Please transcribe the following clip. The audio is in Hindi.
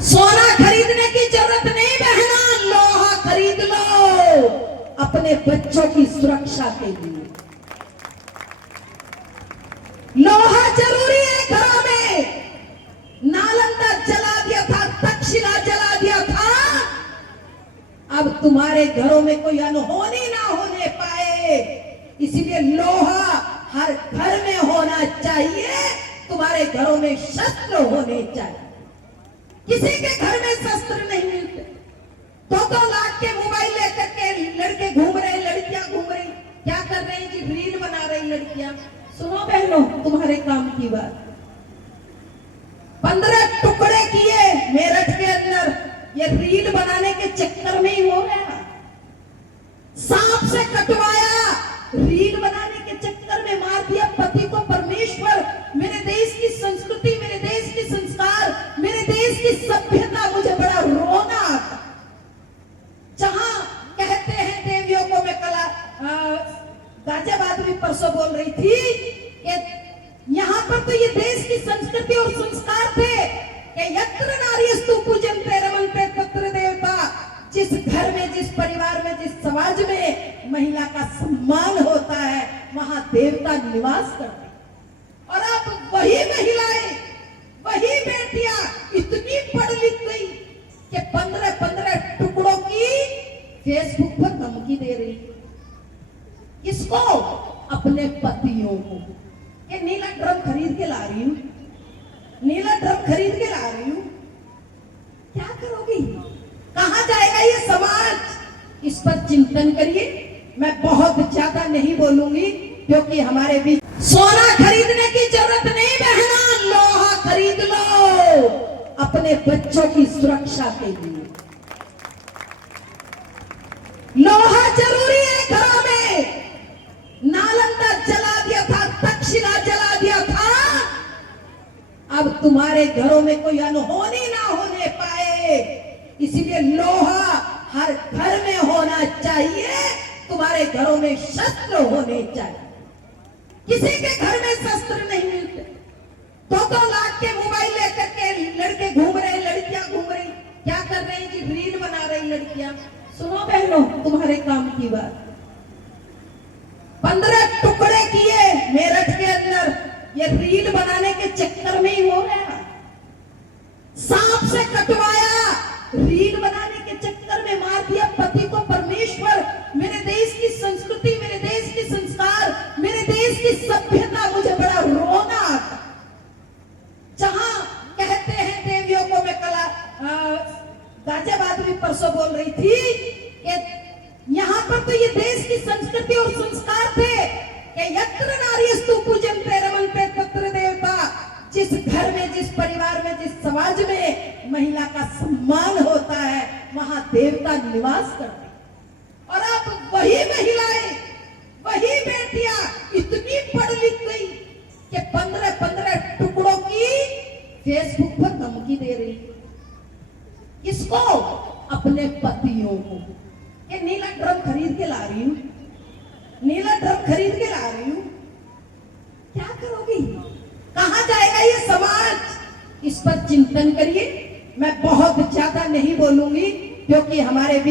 सोना खरीदने की जरूरत नहीं बहना, लोहा खरीद लो अपने बच्चों की सुरक्षा के लिए। लोहा जरूरी है घरों में। नालंदा जला दिया था, तक्षशिला जला दिया था, अब तुम्हारे घरों में कोई अनहोनी ना होने पाए, इसलिए लोहा हर घर में होना चाहिए। तुम्हारे घरों में शस्त्र होने चाहिए। किसी के घर में शस्त्र नहीं मिलते। 2-2 लाख के मोबाइल लेकर के लड़के घूम रहे, लड़कियां घूम रही। क्या कर रही जी? रील बना रही लड़कियां। सुनो बहनों, तुम्हारे काम की बात। 15 टुकड़े किए मेरठ के अंदर, ये रील बनाने के चक्कर में ही हो गया। सांप से कटवाया, रील बनाने के चक्कर में मार दिया पति को परमेश्वर। मेरे देश की संस्कृति, मेरे देश के संस्कार, मेरे देश की सभ्यता, मुझे बड़ा रोना आता। जहां कहते हैं देवियों को, मैं कला गाजियाबाद में परसों बोल रही थी कि यहाँ पर तो ये देश की संस्कृति और संस्कार थे कि यत्र नारीस्तु पूजन्ते रमन्ते तत्र देवता। जिस घर में, जिस परिवार में, जिस समाज में महिला का सम्मान होता है, वहां देवता निवास करते। और अब वही महिलाएं, वही बेटियां इतनी पढ़ लिख गई कि 15-15 टुकड़ों की फेसबुक पर धमकी दे रही। किसको? अपने पतियों को। ये नीला ड्रम खरीद के ला रही हूं, नीला ड्रम खरीद के ला रही हूं। क्या करोगी? कहां जाएगा ये समाज? इस पर चिंतन करिए। मैं बहुत ज्यादा नहीं बोलूंगी क्योंकि हमारे बीच सोना खरीदने की जरूरत नहीं बहना, लोहा खरीद लो अपने बच्चों की सुरक्षा के लिए। लोहा जरूरी है घरों में। नालंदा जला दिया था, तक्षशिला जला दिया था, अब तुम्हारे घरों में कोई अनहोनी ना होने पाए, इसलिए लोहा हर घर में होना चाहिए। तुम्हारे घरों में शस्त्र होने चाहिए। किसी के घर में शस्त्र नहीं मिलते। 2-2 लाख के मोबाइल लेकर के लड़के घूम रहे, लड़कियां घूम रही। क्या कर रही जी? रील बना रही लड़कियां। सुनो बहनों, तुम्हारे काम की बात। 15 टुकड़े किए मेरठ के अंदर, ये रील बनाने के चक्कर में ही हो गया। सांप से कटवाया, रील बनाने के चक्कर में मार दिया पति को परमेश्वर। मेरे देश की संस्कृति, मेरे देश के संस्कार, मेरे देश की सभ्यता, मुझे बड़ा रोना आता। जहां कहते हैं देवियों को, मैं कला गाजियाबाद में परसों बोल रही थी कि यहाँ पर तो ये देश की संस्कृति और संस्कार थे कि यत्र नारीस्तु पूजन्ते रमन्ते तत्र देवता। जिस घर में, जिस परिवार में, जिस समाज में महिला का सम्मान होता है, वहां देवता निवास करते। और अब वही महिलाएं, वही बेटियां इतनी पढ़ लिख गई कि 15-15 टुकड़ों की फेसबुक पर धमकी दे रही। किसको? अपने पतियों को। ये नीला ड्रम खरीद के ला रही हूं, नीला ड्रम खरीद के ला रही हूं। क्या करोगी? कहां जाएगा ये समाज? इस पर चिंतन करिए। मैं बहुत ज्यादा नहीं बोलूंगी क्योंकि हमारे बीच